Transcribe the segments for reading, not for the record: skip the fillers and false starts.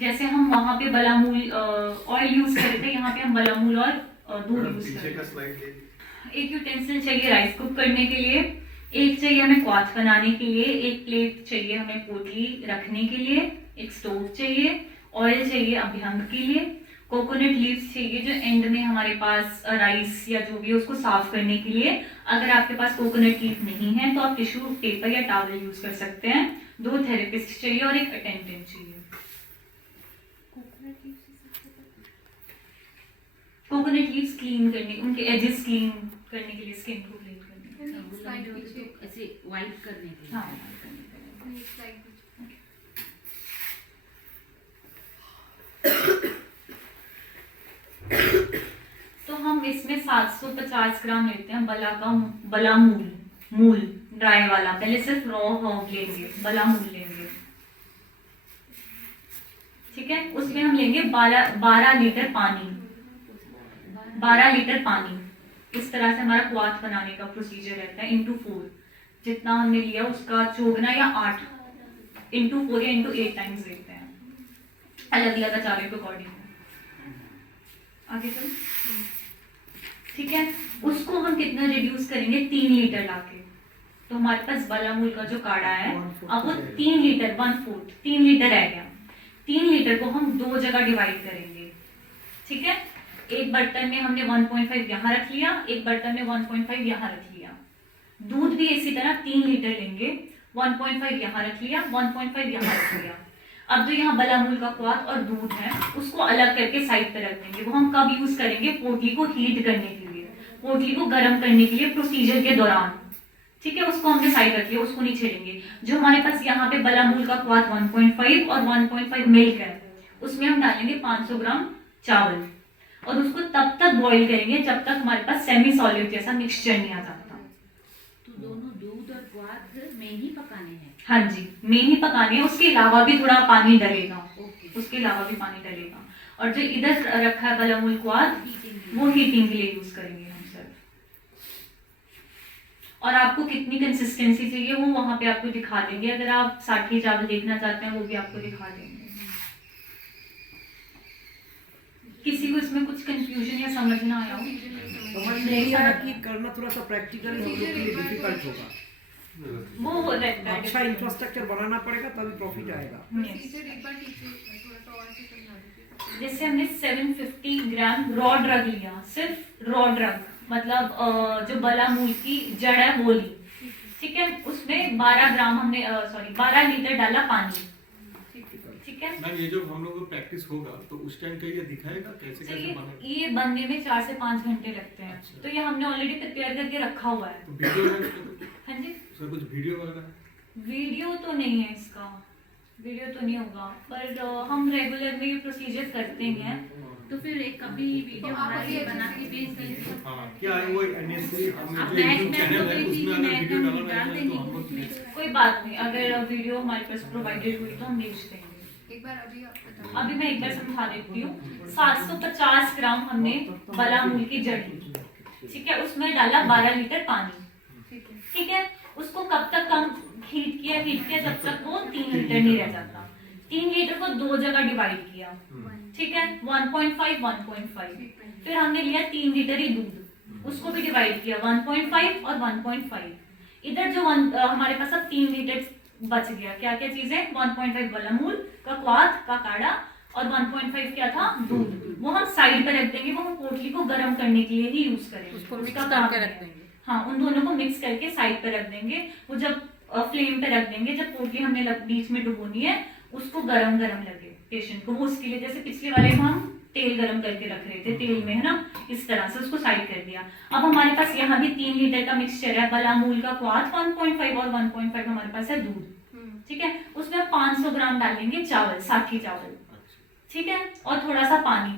जैसे हम वहाँ पे बलामूल ऑयल यूज कर रहे थे, यहाँ पे हम बलामूल और दूध यूज कर रहे हैं। एक यूटेंसिल चाहिए राइस कुक करने के लिए, एक चाहिए हमें क्वाथ बनाने के लिए, एक प्लेट चाहिए हमें पोटली रखने के लिए, एक स्टोव चाहिए, ऑयल चाहिए अभ्यंग के लिए, कोकोनट लीव्स चाहिए जो एंड में हमारे पास राइस या जो भी है उसको साफ करने के लिए। अगर आपके पास कोकोनट लीफ नहीं है तो आप टिश्यू पेपर या टॉवल यूज कर सकते हैं। 2 थेरेपिस्ट चाहिए और एक अटेंडेंट चाहिए। कोकोनट लीव्स क्लीन करने, उनके एजेस क्लीन करने के लिए, स्किन को क्लीन करने के लिए, ऐसे वाइप करने के लिए। हाँ। तो हम इसमें 750 ग्राम लेते हैं बलामूल, मूल ड्राई वाला। पहले सिर्फ रॉ हर्ब लेंगे, बलामूल लेंगे, ठीक है। उसमें हम लेंगे 12 लीटर पानी, 12 लीटर पानी। इस तरह से हमारा क्वाथ बनाने का प्रोसीजर रहता है। इंटू 4 जितना हमने लिया उसका चौगुना या 8 इंटू 4 या इंटू 8 टाइम्स देते हैं, अलग अलग अचारों के अकॉर्डिंग। आगे चलो, ठीक है। उसको हम कितना रिड्यूस करेंगे, 3 लीटर लाके। तो हमारे पास बलामूल का जो काढ़ा है अब वो 3 लीटर, 1/4 3 लीटर रह गया। 3 लीटर को हम 2 जगह डिवाइड करेंगे, ठीक है। एक बर्तन में हमने 1.5 यहाँ रख लिया, एक बर्तन में 1.5 यहाँ रख लिया। दूध भी इसी तरह 3 लीटर लेंगे, 1.5 यहाँ रख लिया, 1.5 यहाँ रख लिया। अब जो यहाँ बलामूल का क्वाथ और दूध है उसको अलग करके साइड पे रख देंगे। वो हम कब यूज करेंगे, पोटली को हीट करने के लिए, पोटली को गर्म करने के लिए प्रोसीजर के दौरान, ठीक है। उसको हमने साइड रख लिया, उसको नहीं छेड़ेंगे। जो हमारे पास यहाँ पे बलामूल का क्वाथ 1.5 और 1.5 मिल्क है, उसमें हम डालेंगे 500 ग्राम चावल और उसको तब तक बॉईल करेंगे जब तक हमारे पास सेमी सॉलिड जैसा मिक्सचर नहीं आ जाता। तो दोनों दूध और क्वाथ में ही पकाने हैं? हाँ जी, में ही पकाने हैं। उसके अलावा भी थोड़ा पानी डलेगा, उसके अलावा भी पानी डलेगा। और जो इधर रखा है बलामूल क्वाथ वो हीटिंग के लिए यूज करेंगे हम सिर्फ। और आपको कितनी कंसिस्टेंसी चाहिए वो वहां पे आपको दिखा देंगे। अगर आप साठी चावल देखना चाहते हैं वो भी आपको दिखा देंगे। किसी को इसमें कुछ कंफ्यूजन या समझ ना आया हो? समझ नहीं आया कि करना थोड़ा सा प्रैक्टिकली हम लोग के लिए डिफिकल्ट होगा। वो रहता है, अच्छा इंफ्रास्ट्रक्चर बनाना पड़ेगा तभी प्रॉफिट आएगा। जैसे हमने 750 ग्राम रॉ ड्रग लिया, सिर्फ रॉ ड्रग मतलब जो बलामूल की जड़ है वो ली, ठीक है। उसमें 12 ग्राम हमने 12 लीटर डाला पानी, ठीक है। मैम ये जो हम लोग को प्रैक्टिस होगा तो उस टाइम का ये दिखाएगा कैसे कैसे बनेगा? ये बनने में 4 से 5 घंटे लगते हैं। अच्छा। तो ये हमने ऑलरेडी प्रिपेयर करके रखा हुआ है। तो वीडियो है? हाँ जी, सर कुछ वीडियो वगैरह? वीडियो तो नहीं है इसका, वीडियो तो नहीं होगा, पर हम रेगुलर में ये प्रोसीजर करते हैं। तो फिर एक कभी वीडियो हमारे लिए बना के भेज दीजिए। हाँ, क्या है वो एनएससी हमने आप जो नेट यूट्यूब में चैनल है तो उसमें अगर नेट वीडियो में डालना डाल है देंगे तो हम लोग ग्रुप में। कोई बात नहीं, अगर वीडियो हमारे पास प्रोवाइडेड हुई तो हम भेज देंगे। एक बार अभी अभी मैं एक बार समझा देती हूँ। 750 ग्राम हमने बलामूल की जड़ ली, ठीक है। उसमें डाला 12 लीटर पानी, ठीक है। उसको कब तक हम हीट किया जब तक वो 3 लीटर नहीं रह जाता। 3 लीटर को 2 जगह डिवाइड किया, ठीक है। 1.5 1.5। फिर हमने लिया 3 लीटर ही दूध, उसको भी डिवाइड किया 1.5 और 1.5। इधर जो हमारे पास अब 3 लीटर बच गया। क्या क्या चीजें, 1.5 बलामूल का क्वाथ का काढ़ा और 1.5 क्या था, दूध। वो हम साइड पे रख देंगे, वो हम पोटली को गर्म करने के लिए ही यूज करेंगे। उसको उसका मिक्स काम करके है। रख देंगे। हाँ, उन दोनों को मिक्स करके साइड पे रख देंगे। वो जब फ्लेम पे रख देंगे, जब पोटली हमने बीच में डुबोनी है उसको गरम गरम लगे पेशेंट को, वो उसके लिए जैसे पिछले वाले में हम तेल गरम करके रख रहे थे तेल में, है ना, इस तरह से उसको साइड कर दिया। अब हमारे पास यहाँ भी 3 लीटर का मिक्सचर है, बलामूल का क्वाथ 1.5 और 1.5 हमारे पास है दूध, ठीक है। उसमें 500 ग्राम डालेंगे चावल, साठी चावल, ठीक है, और थोड़ा सा पानी।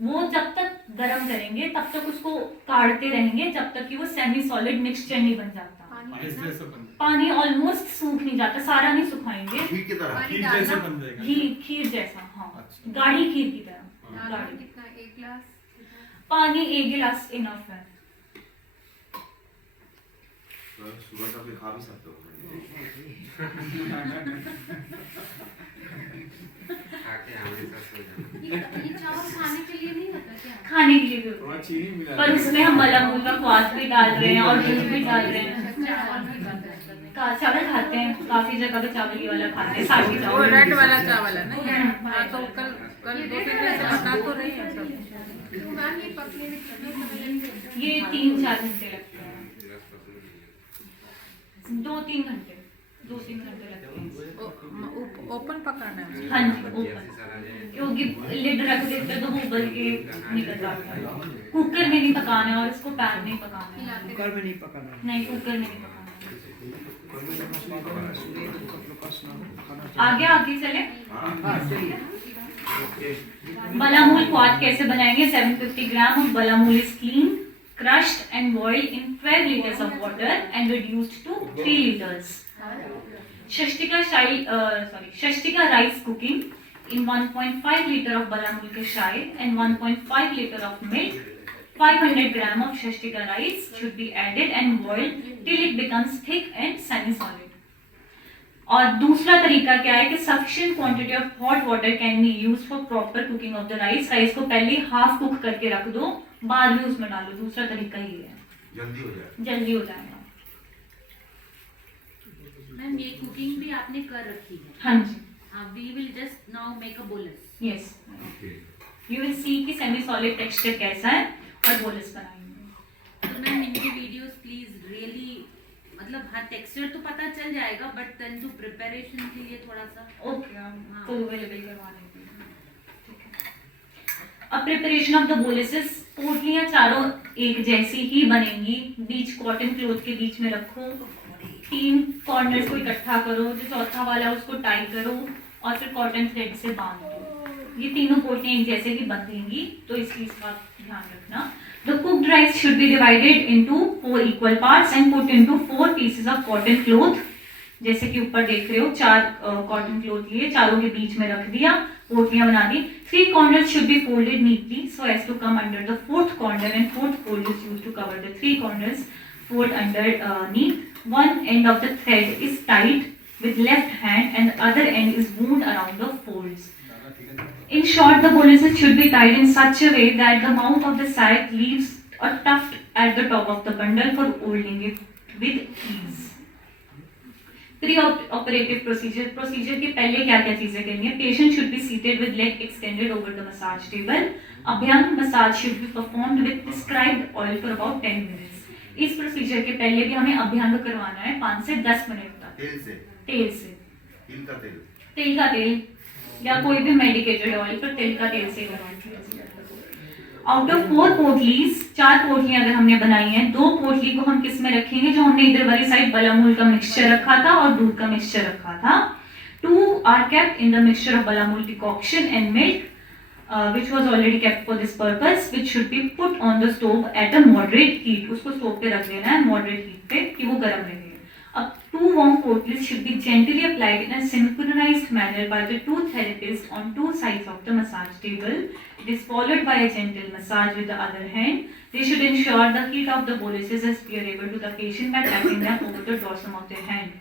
वो जब तक गरम करेंगे तब तक उसको काढ़ते रहेंगे जब तक कि वो सेमी सॉलिड मिक्सचर नहीं बन जाता। पानी ऑलमोस्ट सूख नहीं जाता, सारा नहीं सुखाएंगे, खीर की तरह, खीर जैसे बन जाएगा, खीर जैसा, हाँ, गाढ़ी खीर की तरह। गाढ़ी कितना, 1 गिलास पानी, 1 गिलास इनफ है। सुबह का भी खा भी सकते हो। ये चावल खाने के लिए नहीं होता क्या? खाने के लिए भी होता थोड़ा है, चीनी मिला पर उसमें हम बालामूल का क्वाथ भी डाल रहे हैं और दूध भी डाल रहे हैं। चावल भी बनता है। चावल खाते हैं, काफी जगह पे चावल ये वाला खाते हैं, साथी वो चावल। रेड वाला चावल है ना ये? हाँ, तो कल 2-3 दिन से बता तो रही है सब। तो मैम ये पकने में कितने समय लगेगा? ये 3-4 घंटे लगते हैं, 2-3 घंटे, 2-3 घंटे लगते हैं। ओपन पकाना है। हाँ जी, ऊपर, क्योंकि लिड रख देते हैं तो वो उबल के निकल जाता है। कुकर में नहीं पकाना है और इसको पैन में ही पकाना है। कुकर में नहीं पकाना है। नहीं, कुकर में नहीं पकाना है। प्रकाश ना हो, खाना आगे आगे चले। हाँ चलिए। बालामूल क्वाथ कैसे बनाएंगे? 750 ग्राम of balamul is cleaned, crushed and boiled in 12 liters of water and reduced to 3 liters. Shastika rice cooking in 1.5 liter of balamul kashai and 1.5 liter of milk. 500 gram of shastika rice should be added and boiled till it becomes thick and semi-solid. और दूसरा तरीका क्या है कि sufficient quantity of hot water can be use for proper cooking of the rice. Rice को पहले half cook करके रख दो, बाद में उसमें डालो। दूसरा तरीका ये है, जल्दी हो जाए। जल्दी हो जाएगा। मैम ये कुकिंग भी आपने कर रखी है। हाँ जी, we will just now make a bolus. Yes, you will see कि सेमी सॉलिड टेक्सचर कैसा है और बोलस बनाएंगे। तो मैम इनके वीडियोस प्लीज रियली, मतलब हाँ टेक्सचर तो पता चल जाएगा बट देन टू प्रिपरेशन के लिए थोड़ा सा। ओके, तो अवेलेबल करवा देंगे। ठीक है। अब प्रिपरेशन ऑफ द बोलिसेस। पोटलियां चारों एक जैसी ही बनेंगी। बीच कॉटन क्लोथ के बीच में रखो, 3 कॉर्नर्स को इकट्ठा करो, जो चौथा वाला उसको टाई करो और फिर कॉटन थ्रेड से बांध दो। ये तीनों पोटलियां एक जैसे ही बंधेंगी, तो इसकी इस बात ध्यान रखना। The cooked rice should be divided into 4 equal parts and put into 4 pieces of cotton cloth. जैसे कि ऊपर देख रहे हो, 4 कॉटन क्लोथ लिए, चारों के बीच में रख दिया, पोटलियां बना दी। 3 corners should be folded neatly so as to come under the 4th corner and 4th fold is used to cover the 3 corners. Fold underneath. One end of the thread is tied with left hand and the other end is wound around the folds. In short, the boluses should be tied in such a way that the mouth of the sack leaves a tuft at the top of the bundle for holding it with ease. Pre-operative procedure. Procedure के पहले क्या क्या चीजें करनी है? Patient should be seated with leg extended over the massage table. Abhyanga massage should be performed with prescribed oil for about 10 minutes. इस procedure के पहले भी हमें अभ्यंग करवाना है 5 से 10 मिनट तक। तेल से? तेल से, तिल का तेल? तेल का तेल या कोई भी मेडिकेटेड ऑयल, पर तेल का तेल से करवाना है। आउट ऑफ 4 पोटलीज, 4 पोटलियां अगर हमने बनाई हैं, 2 पोटली को हम किस में रखेंगे? जो हमने इधर वाली साइड बालामूल का मिक्सचर रखा था और दूध का मिक्सचर रखा था। 2 are kept in the mixture of बालामूल decoction and milk which was already kept for this purpose, which should be put on the stove at a moderate heat. उसको स्टोव पे रख देना है moderate heat पे कि वो गर्म रहे। अब 2 warm poटlies should be gently applied in a synchronized manner by the 2 therapists on 2 sides of the massage table. It is followed by a gentle massage with the other hand. They should ensure the heat of the boluses is bearable to the patient by tapping them over the dorsum of their hand.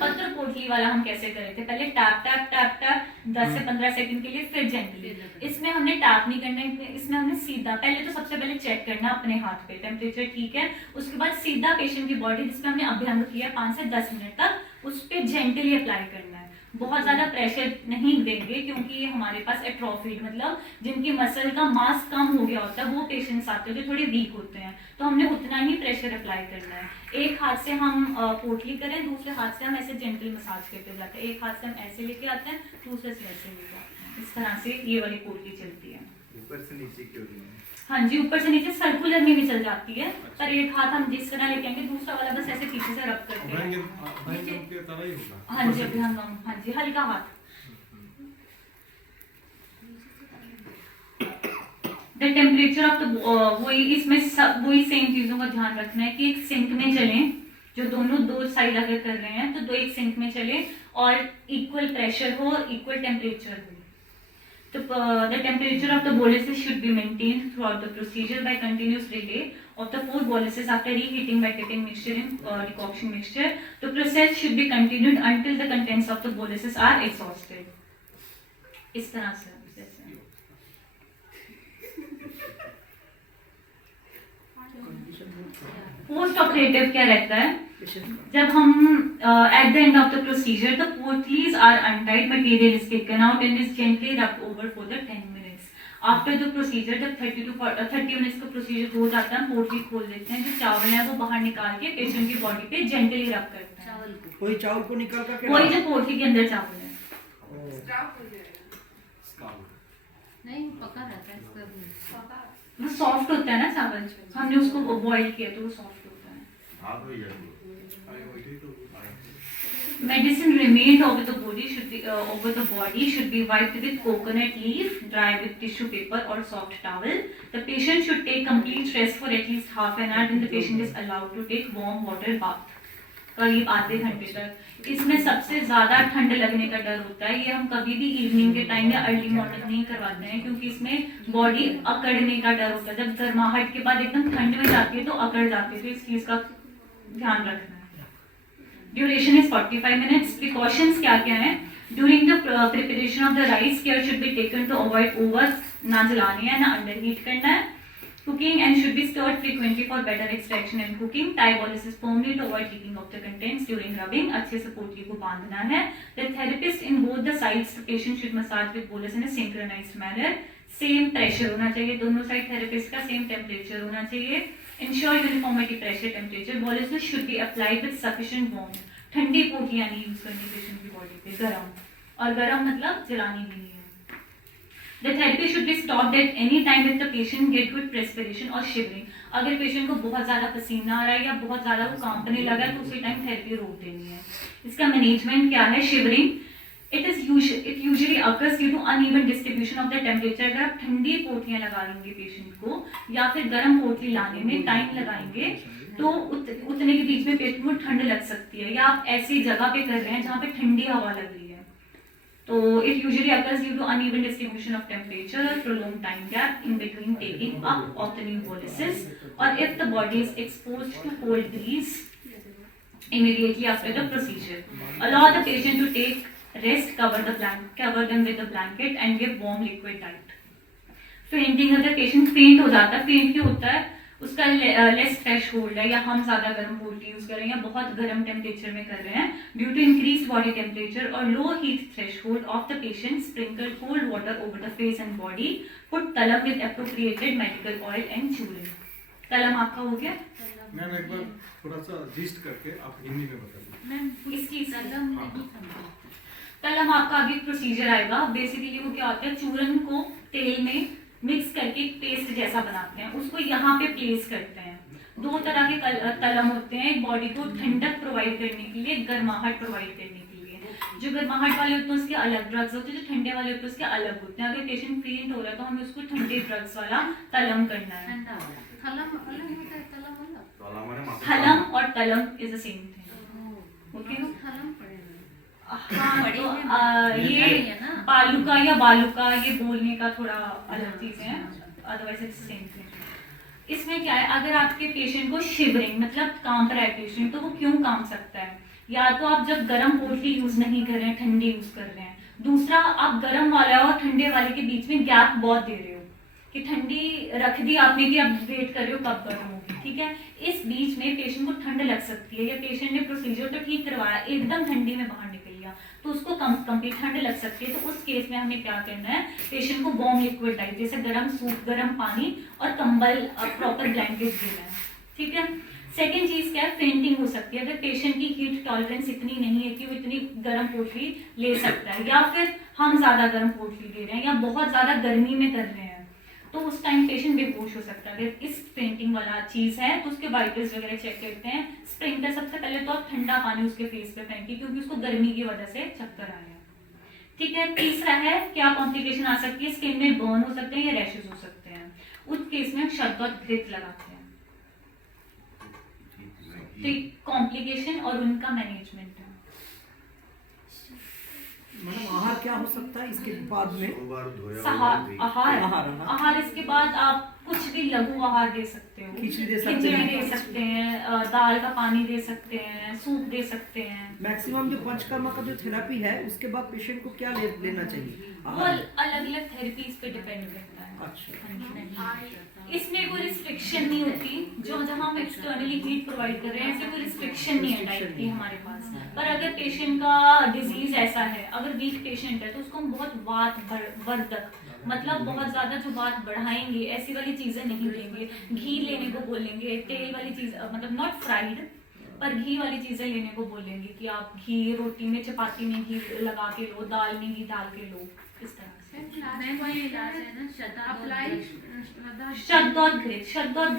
पत्र पोटली वाला हम कैसे कर रहे थे? पहले tap tap tap tap 10 से 15 सेकंड के लिए, फिर जेंटली। इसमें हमने टैप नहीं करना, इसमें हमने सीधा, पहले तो सबसे पहले चेक करना अपने हाथ पे टेम्परेचर ठीक है, उसके बाद सीधा पेशेंट की बॉडी जिसमें हमने अभ्यंग किया 5 से 10 मिनट तक, उस पर जेंटली अप्लाई करना है। बहुत ज्यादा प्रेशर नहीं देंगे क्योंकि हमारे पास एट्रोफिड, मतलब जिनकी मसल का मास कम हो गया होता है, वो पेशेंट्स आते हैं जो थोड़े वीक होते हैं, तो हमने उतना ही प्रेशर अप्लाई करना है। एक हाथ से हम पोटली करें, दूसरे हाथ से हम ऐसे जेंटल मसाज करते जाते हैं। एक हाथ से हम ऐसे लेके आते हैं, दूसरे से ऐसे लेके आते हैं। इस तरह से ये वाली पोटली चलती है। ऊपर से नीचे क्यों नहीं? हाँ जी, ऊपर से नीचे सर्कुलर में भी चल जाती है, पर एक हाथ हम जिस तरह लेके आएंगे, दूसरा वाला बस ऐसे पीछे से रब करते हैं। के तरह ही होगा। हाँ जी, अभी हम हाँ जी हल्का हाथ। द टेम्परेचर ऑफ द, वही इसमें सब वही सेम चीजों का ध्यान रखना है कि एक सिंक में चलें, जो दोनों 2 साइड अगर कर रहे हैं तो 2 एक सिंक में चले और इक्वल प्रेशर हो, इक्वल टेम्परेचर हो। तो the temperature of the boluses should be maintained throughout the procedure by continuous relay of the 4 boluses after reheating by dipping mixture in decoction mixture. The process should be continued until the contents of the boluses are exhausted. इस तरह से जैसे post operative क्या रहता है? जब हम at the end of the procedure, the portals are untied, material is taken out and is gently rubbed over for the 10 minutes. After the procedure, जब 30 minutes का procedure हो जाता है, पोटली खोल देते हैं, जो चावल है वो बाहर निकाल के पेशेंट की बॉडी पे जेंटली रब करते हैं। चावल को वही चावल को निकाल कर वही जो पोटली के अंदर चावल है। नहीं पका रहता है इसका वो सॉफ्ट होता है ना चावल, हमने उसको बॉईल किया तो वो सॉफ्ट होता है। आप हो जाएंगे Medicine remained over the body should be wiped with coconut leaf, dry with tissue paper or soft towel. The patient should take complete rest for at least half an hour. Then the patient is allowed to take warm water bath. करीब आधे घंटे तक। इसमें सबसे ज्यादा ठंड लगने का डर होता है। ये हम कभी भी इवनिंग के टाइम या अर्ली मॉर्निंग नहीं करवाते हैं, क्योंकि इसमें बॉडी अकड़ने का डर होता है। जब गर्माहट के बाद एकदम ठंड में जाती है तो अकड़ जाती है, तो इस चीज का ध्यान रखना है। Duration is 45 minutes. प्रिकॉशंस क्या क्या है? During the preparation of the rice, care should be taken to avoid over, ना जलाने है ना अंडर हीट करना है। Cooking and should be stirred frequently for better extraction and cooking. Tie boluses firmly to avoid leaking of the contents during rubbing. अच्छे से पोटली को बांधना है। The therapist in both the sides, the patient should massage with bolus in a synchronized manner. Same pressure होना चाहिए, दोनों side therapist का सेम टेम्परेचर होना चाहिए। Ensure uniformity pressure temperature. Boluses should be applied with sufficient warmth. ठंडी पोटलियां नहीं use करनी patient की बॉडी पे, गरम, और गरम मतलब जलानी भी नहीं है। The therapy should be stopped at any time if the patient get good perspiration or shivering. अगर पेशेंट को बहुत ज्यादा पसीना आ रहा है या बहुत ज्यादा वो कांपने लगा है तो उसी टाइम थेरेपी रोक देनी है। इसका मैनेजमेंट क्या है? Shivering, it usually occurs due to uneven distribution of the temperature. अगर आप ठंडी पोटलियां लगा लेंगे पेशेंट को या फिर गर्म पोटली लाने में टाइम लगाएंगे तो उतने के बीच में पेशेंट को ठंड लग सकती है, या आप ऐसी जगह पे कर रहे हैं जहाँ पे ठंडी हवा लग रही है। तो it usually occurs due to uneven distribution of temperature, prolonged time gap in between taking up of the new boluses, or if the body is exposed to cold breeze immediately after the procedure. Allow the patient to take rest, cover them with a blanket and give warm liquid diet. Fainting, अगर patient faint हो जाता है, faint क्यों होता है? उसका less thresh hold है, या हम ज्यादा गर्म पोटली यूज कर रहे हैं या बहुत गर्म टेम्परेचर में कर रहे हैं, due to increase body temperature और low heat threshold of the patient, sprinkle cold water over the face and body, put तलम with appropriated medical oil and churning. तलम आपका हो गया? मैम एक बार थोड़ा सा जिस्ट करके आप हिंदी में बता दीजिए। मैम इस चीज का तलम नहीं समझा। तलम आपका आगे प्रोसीजर आएगा। बेसिकली वो क्या होता है, चूरन को तेल में मिक्स करके एक पेस्ट जैसा बनाते हैं, उसको यहाँ पे प्लेस करते हैं। दो तरह के तलम होते हैं, बॉडी को ठंडक प्रोवाइड करने के लिए, गर्माहट प्रोवाइड करने के लिए। जो गर्माहट वाले होते हैं उसके अलग ड्रग्स होते हैं, जो ठंडे वाले होते हैं उसके अलग होते हैं। अगर पेशेंट फेंट हो रहा है तो हमें उसको ठंडे ड्रग्स वाला तलम करना है। ठंडा वाला थलम अलग होता है, तलम अलग। तो हमारे थलम और तलम is the same thing. Okay, थलम पड़ेगा। हाँ, तो ये बालूका या बालूका, ये बोलने का थोड़ा अलग चीज है, अदरवाइज इट्स सेम थिंग। इसमें क्या है, अगर आपके पेशेंट को शिवरिंग मतलब कांप रहा है पेशेंट, तो वो क्यों कांप सकता है? या तो आप जब गर्म पोटली यूज नहीं कर रहे हैं, ठंडी यूज कर रहे हैं। दूसरा, आप गर्म वाला और ठंडे वाले के बीच में गैप बहुत दे रहे हो कि ठंडी रख दी आपने कि आप वेट कर रहे हो कब गर्म होगी, ठीक है। इस बीच में पेशेंट को ठंड लग सकती है, या पेशेंट ने प्रोसीजर तो ठीक करवाया, एकदम ठंडी में बाहर निकल गया तो उसको कंप्लीट ठंड लग सकती है। तो उस केस में हमें क्या करना है, पेशेंट को वार्म लिक्विड डाइट जैसे गर्म सूप, गर्म पानी और कंबल, प्रॉपर ब्लैंकेट देना है, ठीक है। सेकेंड चीज क्या है, फेंटिंग हो सकती है। अगर पेशेंट की हीट टॉलरेंस इतनी नहीं है कि वो इतनी गर्म पोटली ले सकता है, या फिर हम ज्यादा गर्म पोटली दे रहे हैं या बहुत ज्यादा गर्मी में कर रहे हैं, तो उस टाइम पेशेंट बेहोश हो सकता है। अगर इस फेंटिंग वाला चीज है तो उसके वाइटल्स वगैरह चेक करते हैं। स्प्रिंकलर, सबसे पहले तो आप ठंडा पानी उसके फेस पे फेंकिए क्योंकि उसको गर्मी की वजह से चक्कर आया, ठीक है। तीसरा है, क्या कॉम्प्लिकेशन आ सकती है, स्किन में बर्न हो सकते हैं या रैशेज हो सकते हैं। उस केस में शरबत घृत लगाते हैं। तो कॉम्प्लिकेशन और उनका मैनेजमेंट है। मैडम आहार क्या हो सकता है इसके बाद में? सोमवार धोया सहा- हुआ आहार आहार, आहार इसके बाद आप कुछ भी लघु आहार दे सकते हो। खिचड़ी दे सकते खिचड़ी हैं। दे सकते हैं, दाल का पानी दे सकते हैं, सूप दे सकते हैं। मैक्सिमम जो पंचकर्मा का जो थेरेपी है उसके बाद पेशेंट को क्या लेना चाहिए? वो अलग अलग थेरेपीज पे डिपेंड करता है। अच्छा, इसमें कोई रिस्ट्रिक्शन नहीं होती, जो जहाँ हम एक्सटर्नली हीट प्रोवाइड कर रहे हैं इसमें कोई रिस्ट्रिक्शन नहीं है डाइट की हमारे पास। पर अगर पेशेंट का डिजीज ऐसा है, अगर वीक पेशेंट है तो उसको हम बहुत वर्धक मतलब बहुत ज्यादा जो बात बढ़ाएंगे ऐसी वाली चीजें नहीं देंगे। घी लेने को बोलेंगे, तेल वाली चीज मतलब नॉट फ्राइड पर घी वाली चीजें लेने को बोलेंगे कि आप घी रोटी में चपाती में घी लगा के लो, दाल में घी डाल के लो, इस तरह से। मैं वही इलाज है ना शतगौर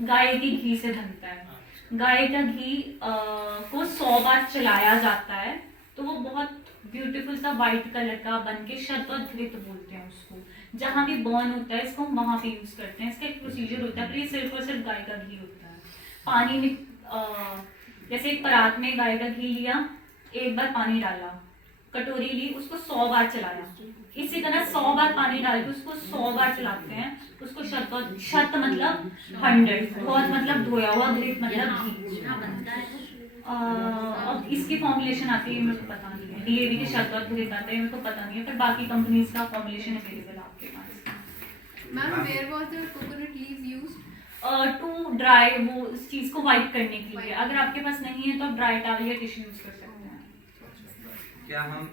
गाय के घी से बनता है। गाय का घी को 100 बार चलाया जाता है तो वो बहुत ब्यूटीफुल सा व्हाइट कलर का बन के शतगौर बोलते हैं उसको। जहाँ भी बर्न होता है इसको हम वहाँ पे यूज करते हैं। इसका एक प्रोसीजर होता है पर ये सिर्फ और सिर्फ गाय का घी होता है। पानी में जैसे एक परात में गाय का घी लिया, एक बार पानी डाला, कटोरी ली, उसको 100 बार चलाया। इसी तरह 100 बार पानी डाल के उसको 100 बार चलाते हैं। उसको शत मतलब 100, बहुत मतलब धोया हुआ, घृत मतलब घी। अब इसकी फॉर्मुलेशन आती है मेरे को पता नहीं है, डीएवी के शत घृत आते हैं मेरे को पता नहीं है, पर बाकी कंपनीज का फॉर्मुलेशन अवेलेबल है आपके पास। Ma'am where was the coconut leaves used? To dry वो इस चीज को वाइट करने के लिए। अगर आपके पास नहीं है तो आप ड्राई टॉवल या टिश्यू यूज कर सकते हैं। क्या हम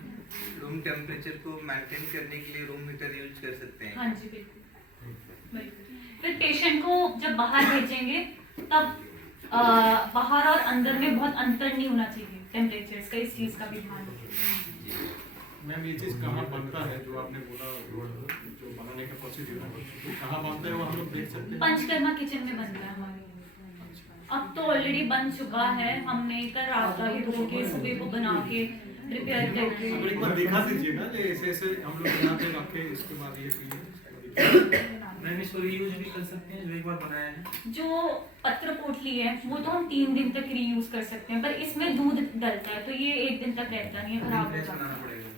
रूम टेम्परेचर को मेंटेन करने के लिए रूम हीटर यूज कर सकते हैं? हाँ जी बिल्कुल। फिर पेशेंट को जब बाहर भेजेंगे तब बाहर और अंदर में बहुत अंतर नहीं होना चाहिए टेम्परेचर का, इस चीज का भी ध्यान रखें। मैम ये चीज कहाँ बनता है जो आपने बोला, जो बनाने का प्रोसीजर है तो कहाँ बनता है वो हम लोग देख सकते हैं? पंचकर्मा किचन में बनता है हमारे। अब तो ऑलरेडी बन चुका है, हमने कल रात का ही धो के सुबह को बना के प्रिपेयर करके। अब एक बार दिखा दीजिए ना, जो ऐसे ऐसे हम लोग यहाँ पे रखे, इसके बाद ये पीजिए। मैम इसको रीयूज भी कर सकते हैं जो एक बार बनाया है? जो पत्र पोटली है वो तो हम 3 दिन तक रीयूज कर सकते हैं, पर इसमें दूध डलता है तो ये 1 दिन तक रहता नहीं है, खराब हो बनाना जाता है। पड़ेगा।